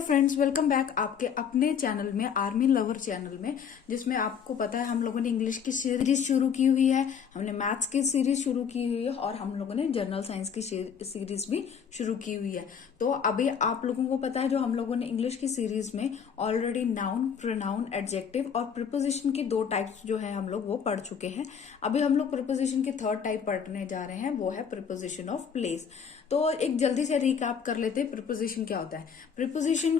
Hello friends, welcome back आपके अपने channel में, आर्मी लवर चैनल में, जिसमें आपको पता है हम लोगों ने इंग्लिश की सीरीज शुरू की हुई है, हमने मैथ्स की सीरीज शुरू की हुई है और हम लोगों ने जनरल साइंस की सीरीज भी शुरू की हुई है। तो अभी आप लोगों को पता है जो हम लोगों ने इंग्लिश की सीरीज में ऑलरेडी नाउन, प्रोनाउन, एडजेक्टिव और प्रीपोजिशन की 2 टाइप्स जो है हम लोग वो पढ़ चुके हैं। अभी हम लोग प्रीपोजिशन की 3rd टाइप पढ़ने जा रहे हैं, वो है प्रीपोजिशन ऑफ प्लेस। तो एक जल्दी से रिकैप कर लेते हैं प्रीपोजिशन क्या होता है। प्रीपोजिशन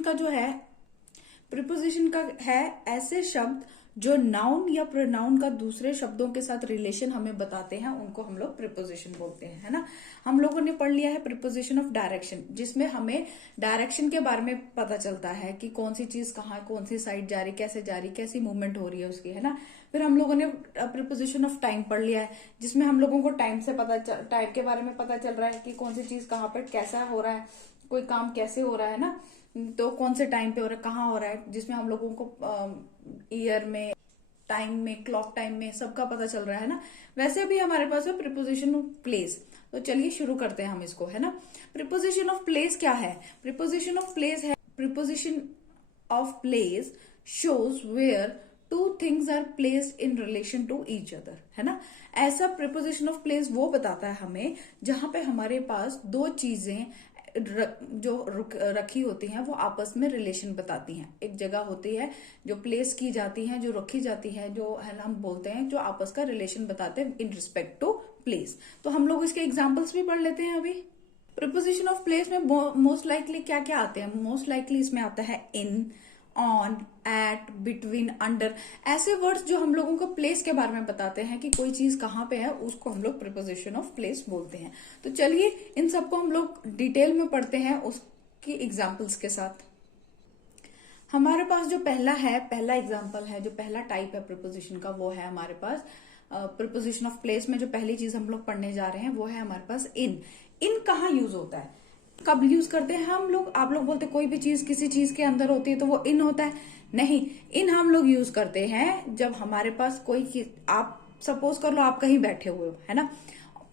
का है ऐसे शब्द जो नाउन या प्रोनाउन का दूसरे शब्दों के साथ रिलेशन हमें बताते हैं, उनको हम लोग प्रीपोजिशन बोलते हैं, है ना। हम लोगों ने पढ़ लिया है प्रीपोजिशन ऑफ डायरेक्शन, जिसमें हमें डायरेक्शन के बारे में पता चलता है कि कौन सी चीज कहाँ, कौन सी साइड जा रही, कैसी मूवमेंट हो रही है उसकी, है ना। फिर हम लोगों ने प्रीपोजिशन ऑफ टाइम पढ़ लिया है, जिसमें हम लोगों को टाइम के बारे में पता चल रहा है कि कौन सी चीज कहाँ पर कैसा हो रहा है, कोई काम कैसे हो रहा है ना, तो कौन से टाइम पे हो रहा है, कहाँ हो रहा है, जिसमें हम लोगों को ईयर में, टाइम में, क्लॉक टाइम में सबका पता चल रहा है ना। वैसे भी हमारे पास है प्रीपोजिशन ऑफ प्लेस। तो चलिए शुरू करते हैं हम इसको, है ना। प्रीपोजिशन ऑफ प्लेस क्या है? Preposition of place shows where two things are placed in relation to each other, है ना। ऐसा प्रीपोजिशन ऑफ प्लेस वो बताता है हमें जहां पे हमारे पास 2 चीजें जो रखी होती हैं वो आपस में रिलेशन बताती हैं। एक जगह होती है जो प्लेस की जाती है, जो रखी जाती है, जो है हम बोलते हैं जो आपस का रिलेशन बताते हैं इन रिस्पेक्ट टू प्लेस। तो हम लोग इसके एग्जांपल्स भी पढ़ लेते हैं अभी। प्रीपोजिशन ऑफ प्लेस में मोस्ट लाइकली क्या क्या आते हैं? मोस्ट लाइकली इसमें आता है इन, ऑन, एट, बिटवीन, अंडर। ऐसे वर्ड्स जो हम लोगों को प्लेस के बारे में बताते हैं कि कोई चीज कहाँ पे है, उसको हम लोग प्रीपोजिशन ऑफ प्लेस बोलते हैं। तो चलिए इन सबको हम लोग डिटेल में पढ़ते हैं उसकी एग्जांपल्स के साथ। हमारे पास जो पहला एग्जांपल है, जो पहला टाइप है प्रीपोजिशन का, वो है हमारे पास प्रीपोजिशन ऑफ प्लेस में जो पहली चीज हम लोग पढ़ने जा रहे हैं वो है हमारे पास इन। इन कहाँ यूज होता है, कब यूज करते हैं हम लोग? आप लोग बोलते कोई भी चीज किसी चीज के अंदर होती है तो वो इन होता है। नहीं, इन हम लोग यूज करते हैं जब हमारे पास आप सपोज कर लो आप कहीं बैठे हुए हो, है ना,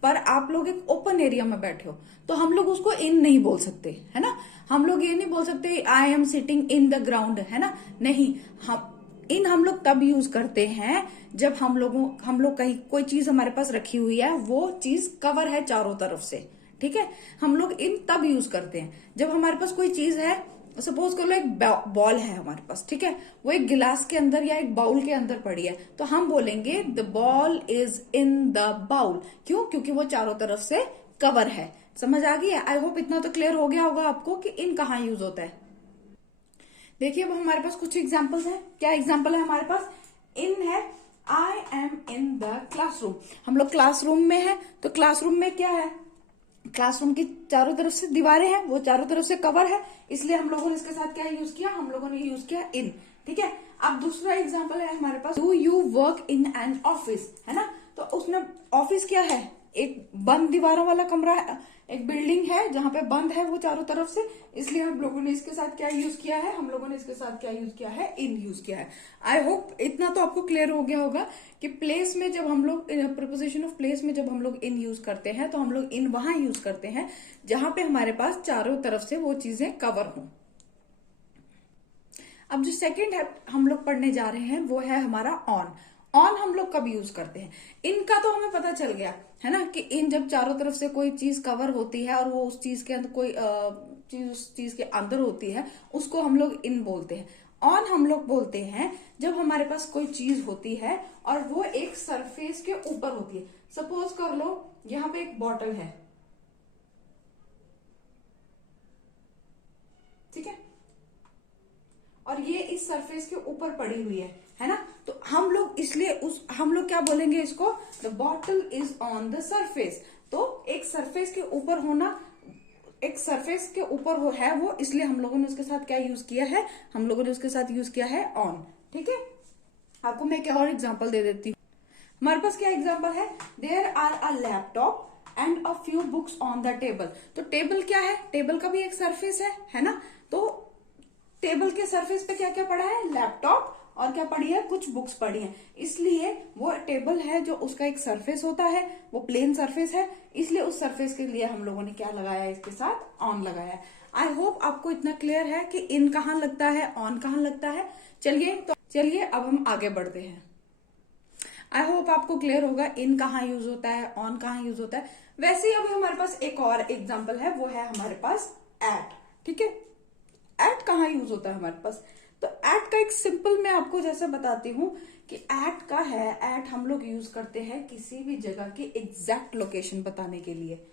पर आप लोग एक ओपन एरिया में बैठे हो, तो हम लोग उसको इन नहीं बोल सकते, है ना। हम लोग ये नहीं बोल सकते I am sitting in the ground, है ना। नहीं, हम लोग तब यूज करते हैं जब हम लोग कहीं कोई चीज हमारे पास रखी हुई है, वो चीज कवर है चारों तरफ से, ठीक है। हम लोग इन तब यूज करते हैं जब हमारे पास कोई चीज है, सपोज कर लो एक बॉल है हमारे पास, ठीक है, वो एक गिलास के अंदर या एक बाउल के अंदर पड़ी है, तो हम बोलेंगे the ball is in the bowl. क्यों? क्योंकि वो चारों तरफ से कवर है। समझ आ गई है? आई होप इतना तो क्लियर हो गया होगा आपको कि इन कहाँ यूज होता है। देखिए अब हमारे पास कुछ एग्जाम्पल्स हैं। क्या एग्जाम्पल है हमारे पास? इन है I M in the classroom. हम लोग क्लासरूम में है, तो क्लासरूम में क्या है? क्लासरूम की चारों तरफ से दीवारें हैं, वो चारों तरफ से कवर है, इसलिए हम लोगों ने इसके साथ क्या यूज किया? हम लोगों ने यूज किया इन, ठीक है। अब दूसरा एग्जांपल है हमारे पास, do you work in an office, है ना। तो उसमें ऑफिस क्या है? एक बंद दीवारों वाला कमरा है, एक बिल्डिंग है जहां पे बंद है वो चारों तरफ से, इसलिए हम लोगों ने इसके साथ क्या यूज किया है? हम लोगों ने इसके साथ क्या यूज किया है? इन यूज किया है। आई होप इतना तो आपको क्लियर हो गया होगा कि प्लेस में जब हम लोग प्रीपोजिशन ऑफ प्लेस में जब हम लोग इन यूज करते हैं तो हम लोग इन वहां यूज करते हैं जहां पे हमारे पास चारों तरफ से वो चीजें कवर हों। अब जो सेकंड है हम लोग पढ़ने जा रहे हैं वो है हमारा ऑन। ऑन हम लोग कब यूज करते हैं? इनका तो हमें पता चल गया है ना कि इन जब चारों तरफ से कोई चीज कवर होती है और वो उस चीज के अंदर कोई चीज उस चीज के अंदर होती है, उसको हम लोग इन बोलते हैं। ऑन हम लोग बोलते हैं जब हमारे पास कोई चीज होती है और वो एक सरफेस के ऊपर होती है। सपोज कर लो यहाँ पे एक बॉटल है, ठीक है, और ये इस सरफेस के ऊपर पड़ी हुई है ना। तो हम लोग इसलिए हम लोग क्या बोलेंगे इसको? The bottle is on the surface. तो एक सरफेस के ऊपर होना, एक सरफेस के ऊपर है वो, इसलिए हम लोगों ने उसके साथ क्या यूज किया है? हम लोगों ने उसके साथ यूज किया है ऑन, ठीक है। आपको मैं क्या और एग्जाम्पल दे देती हूँ। हमारे पास क्या एग्जाम्पल है? There are a laptop and a few books on the table. तो टेबल क्या है? टेबल का भी एक सरफेस है ना। तो टेबल के सरफेस पे क्या क्या पड़ा है? लैपटॉप, और क्या पड़ी है? कुछ बुक्स पड़ी हैं। इसलिए वो टेबल है जो उसका एक सरफेस होता है, वो प्लेन सरफेस है, इसलिए उस सरफेस के लिए हम लोगों ने क्या लगाया? इसके साथ ऑन लगाया है। आई होप आपको इतना क्लियर है कि इन कहाँ लगता है, ऑन कहाँ लगता है। चलिए अब हम आगे बढ़ते हैं। आई होप आपको क्लियर होगा इन कहाँ यूज होता है, ऑन कहाँ यूज होता है। वैसे ही अभी हमारे पास एक और एग्जाम्पल है, वो है हमारे पास एट। ठीक है, एट कहाँ यूज होता है हमारे पास? तो एट का एक सिंपल मैं आपको जैसे बताती हूँ कि एट का है, एट हम लोग यूज करते हैं किसी भी जगह की एग्जैक्ट लोकेशन बताने के लिए।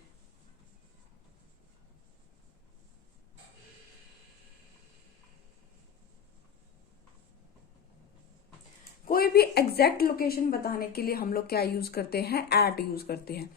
कोई भी एग्जैक्ट लोकेशन बताने के लिए हम लोग क्या यूज करते हैं? एट यूज करते हैं।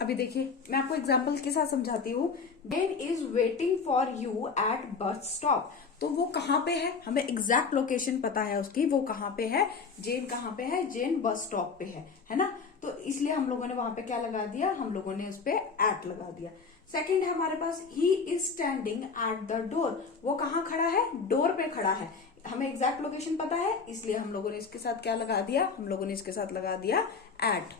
अभी देखिए मैं आपको एग्जाम्पल के साथ समझाती हूँ। Jane is waiting for you at bus stop. तो वो कहाँ पे है, हमें एग्जैक्ट लोकेशन पता है उसकी, वो कहाँ पे है, जेन कहाँ पे है, जेन बस स्टॉप पे है ना। तो इसलिए हम लोगों ने वहां पे क्या लगा दिया, हम लोगों ने उस पे एट लगा दिया। सेकंड है हमारे पास he is standing at the door. वो कहाँ खड़ा है? डोर पे खड़ा है। हमें एग्जैक्ट लोकेशन पता है, इसलिए हम लोगों ने इसके साथ क्या लगा दिया, हम लोगों ने इसके साथ लगा दिया एट।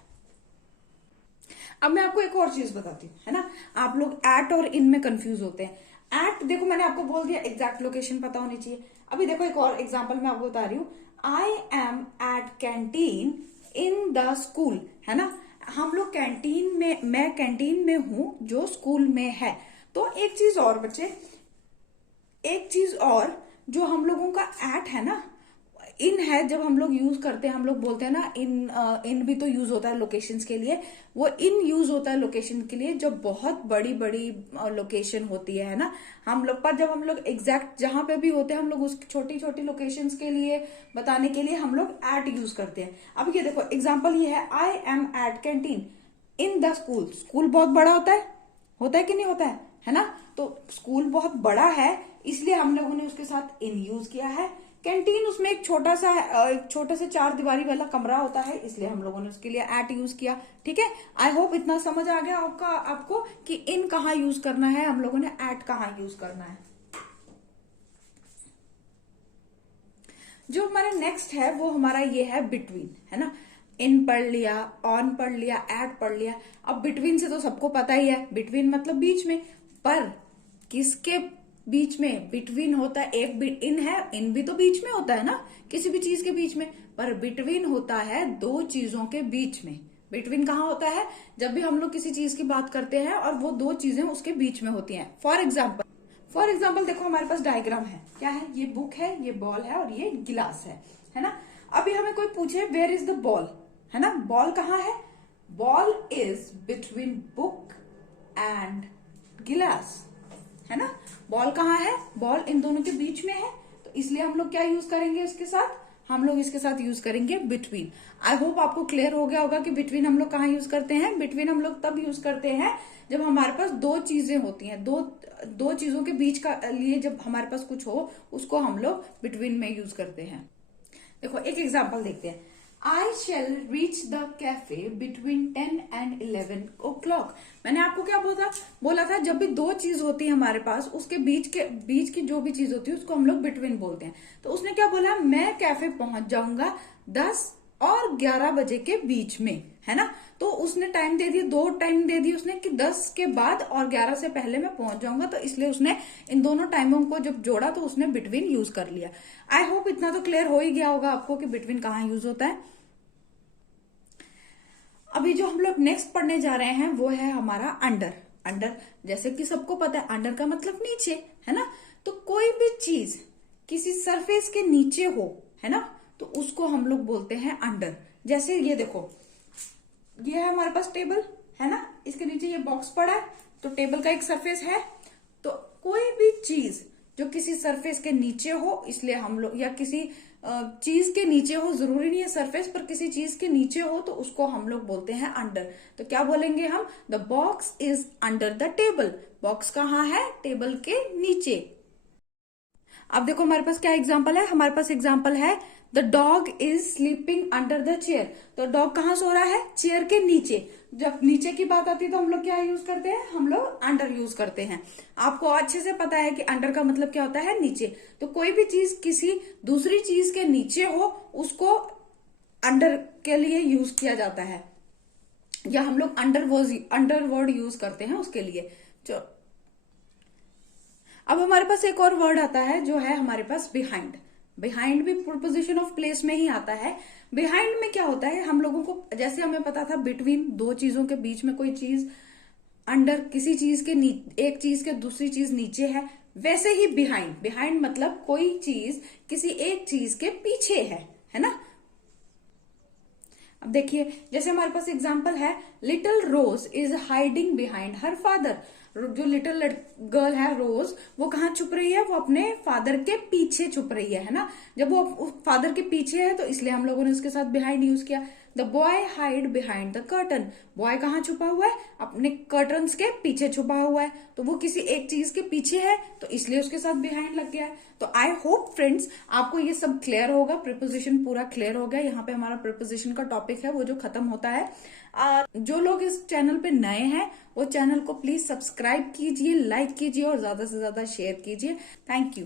अब मैं आपको एक और चीज बताती हूँ, है ना। आप लोग एट और इन में कंफ्यूज होते हैं। एट देखो मैंने आपको बोल दिया एग्जैक्ट लोकेशन पता होनी चाहिए। अभी देखो एक और एग्जांपल मैं आपको बता रही हूँ। I am at canteen in the school, है ना। हम लोग कैंटीन में, मैं कैंटीन में हूं जो स्कूल में है। तो एक चीज और बच्चे, एक चीज और, जो हम लोगों का एट है ना, इन है जब हम लोग यूज करते हैं, हम लोग बोलते हैं ना इन भी तो यूज होता है लोकेशंस के लिए। वो इन यूज होता है लोकेशन के लिए जब बहुत बड़ी बड़ी लोकेशन होती है ना हम लोग पर। जब हम लोग एग्जैक्ट जहां पे भी होते हैं, हम लोग उस छोटी छोटी लोकेशंस के लिए बताने के लिए हम लोग एट यूज करते हैं। अब ये देखो एग्जाम्पल ये है, I am at canteen in the school. School बहुत बड़ा होता है कि नहीं होता है ना। तो स्कूल बहुत बड़ा है इसलिए हम लोगों ने उसके साथ इन यूज किया है। कैंटीन उसमें एक छोटा सा, एक छोटे से 4 दीवारी वाला कमरा होता है, इसलिए हम लोगों ने उसके लिए एट यूज किया। ठीक है, आई होप इतना समझ आ गया आपको कि इन कहाँ यूज करना है, हम लोगों ने एट कहाँ यूज करना है। जो हमारा नेक्स्ट है वो हमारा ये है बिटवीन, है ना। इन पढ़ लिया, ऑन पढ़ लिया, एट पढ़ लिया। अब बिटवीन से तो सबको पता ही है, बिटवीन मतलब बीच में। पर किसके बीच में बिटवीन होता है? एक इन है, इन भी तो बीच में होता है ना, किसी भी चीज के बीच में। पर बिटवीन होता है दो चीजों के बीच में। बिटवीन कहाँ होता है? जब भी हम लोग किसी चीज की बात करते हैं और वो दो चीजें उसके बीच में होती हैं। फॉर एग्जाम्पल देखो हमारे पास डायग्राम है, क्या है, ये बुक है, ये बॉल है और ये गिलास है ना। अभी हमें कोई पूछे वेयर इज द बॉल, है ना, बॉल कहाँ है? Ball is between book and गिलास, है ना। बॉल कहाँ है? बॉल इन दोनों के बीच में है, तो इसलिए हम लोग क्या यूज करेंगे इसके साथ? हम लोग इसके साथ यूज करेंगे बिटवीन। आई होप आपको क्लियर हो गया होगा कि बिटवीन हम लोग कहाँ यूज करते हैं। बिटवीन हम लोग तब यूज करते हैं जब हमारे पास दो चीजें होती हैं, दो चीजों के बीच का लिए जब हमारे पास कुछ हो, उसको हम लोग बिटवीन में यूज करते हैं। देखो एक एग्जाम्पल देखते हैं। I shall reach the cafe between 10 and 11 o'clock। मैंने आपको क्या बोला था, जब भी दो चीज होती है हमारे पास, उसके बीच की जो भी चीज होती है उसको हम लोग बिटवीन बोलते हैं। तो उसने क्या बोला, मैं कैफे पहुंच जाऊंगा 10 और 11 बजे के बीच में, है ना। तो उसने टाइम दे दिया, दो टाइम दे दिए उसने कि 10 के बाद और 11 से पहले मैं पहुंच जाऊंगा। तो इसलिए उसने इन दोनों टाइमों को जब जोड़ा तो उसने बिटवीन यूज कर लिया। आई होप इतना तो क्लियर हो ही गया होगा आपको कि बिटवीन कहाँ यूज होता है। अभी जो हम लोग नेक्स्ट पढ़ने जा रहे हैं वो है हमारा अंडर। अंडर जैसे कि सबको पता है, अंडर का मतलब नीचे, है ना। तो कोई भी चीज किसी सरफेस के नीचे हो, है ना, तो उसको हम लोग बोलते हैं अंडर। जैसे ये देखो, ये है हमारे पास टेबल, है ना, इसके नीचे ये बॉक्स पड़ा है, तो टेबल का एक सरफेस है। तो कोई भी चीज जो किसी सरफेस के नीचे हो, इसलिए हम लोग, या किसी चीज के नीचे हो, जरूरी नहीं है सरफेस पर, किसी चीज के नीचे हो तो उसको हम लोग बोलते हैं अंडर। तो क्या बोलेंगे हम? The box is under the table. Box कहाँ है? टेबल के नीचे। अब देखो हमारे पास क्या एग्जाम्पल है, हमारे पास एग्जाम्पल है the dog is sleeping under the chair. तो डॉग कहाँ सो रहा है? चेयर के नीचे। जब नीचे की बात आती है तो हम लोग क्या यूज करते हैं? हम लोग अंडर यूज करते हैं। आपको अच्छे से पता है कि अंडर का मतलब क्या होता है? नीचे। तो कोई भी चीज किसी दूसरी चीज के नीचे हो, उसको अंडर के लिए यूज किया जाता है, या हम लोग अंडर वर्ड यूज करते हैं उसके लिए। अब हमारे पास एक और वर्ड आता है जो है हमारे पास बिहाइंड। बिहाइंड भी प्रीपोजिशन ऑफ प्लेस में ही आता है। बिहाइंड में क्या होता है, हम लोगों को जैसे हमें पता था बिटवीन, दो चीजों के बीच में कोई चीज, अंडर किसी चीज के एक चीज के दूसरी चीज नीचे है, वैसे ही बिहाइंड। बिहाइंड मतलब कोई चीज किसी एक चीज के पीछे है ना। अब देखिए जैसे हमारे पास एग्जाम्पल है, little Rose is hiding behind her father. जो लिटिल गर्ल है रोज, वो कहाँ छुप रही है, वो अपने फादर के पीछे छुप रही है ना। जब वो फादर के पीछे है तो इसलिए हम लोगों ने उसके साथ बिहाइंड यूज किया। The boy hide behind the curtain. Boy कहाँ छुपा हुआ है, अपने कर्टन्स के पीछे छुपा हुआ है, तो वो किसी एक चीज के पीछे है तो इसलिए उसके साथ बिहाइंड लग गया है। तो आई होप फ्रेंड्स आपको ये सब क्लियर होगा, प्रीपोजिशन पूरा क्लियर हो गया। यहाँ पे हमारा प्रीपोजिशन का टॉपिक है वो जो खत्म होता है। जो लोग इस चैनल पे नए हैं वो चैनल को प्लीज सब्सक्राइब कीजिए, लाइक कीजिए और ज्यादा से ज्यादा शेयर कीजिए। Thank you.